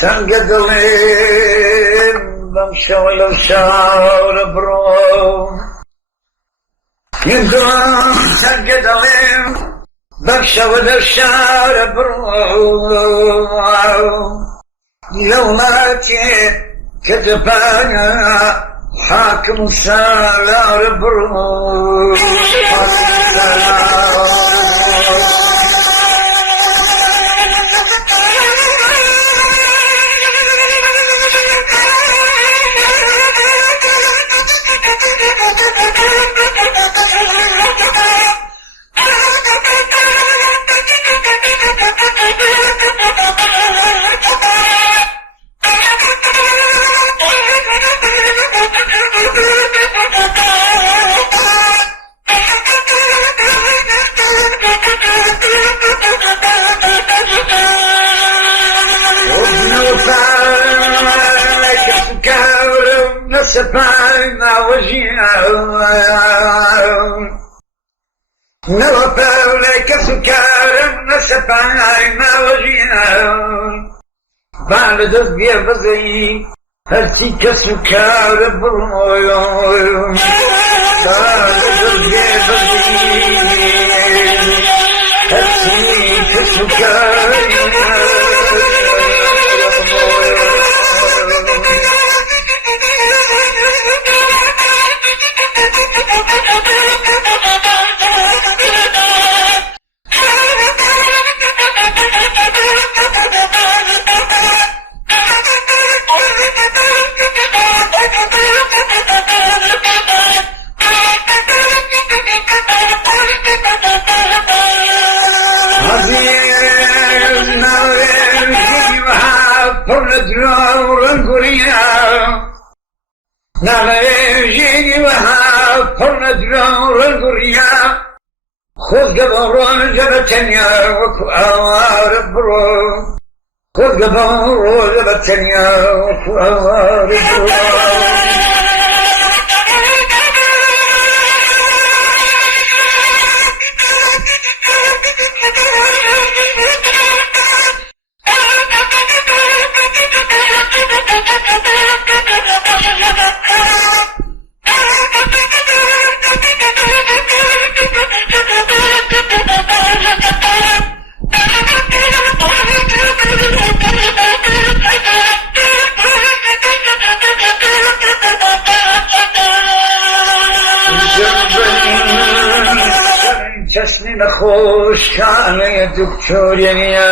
سنقدلين بمشي ولو شار برو يندرم سنقدلين بمشي ولو شار برو لو ماتي كذبانا حاكم سالار برو سبعنا وجينا نوفى لك سكارنا سبعنا وجينا بعد دفيا بزي هرتيك سكار برويو بعد دفيا بزي هرتيك سكار نعيجي وها فرندرو القرية خذ قبر جبتنيا وكوار برو خذ قبر جبتنيا وكوار برو تسنين خوش كان يا دكتور يا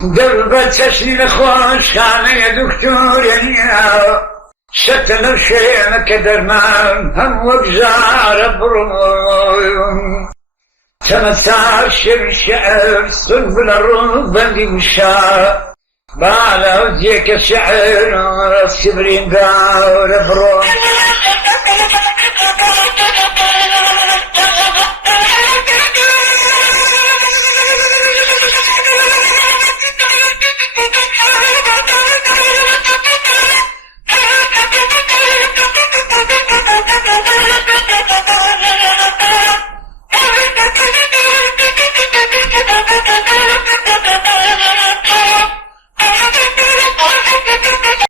قلب تسنين خوش كان يا دكتور يا شتن الشيء مكدر مان هم وبزار بروم تمتاشر شعر صلب الروب بندي وشا بالا وجيك الشعر السبرين دار بروم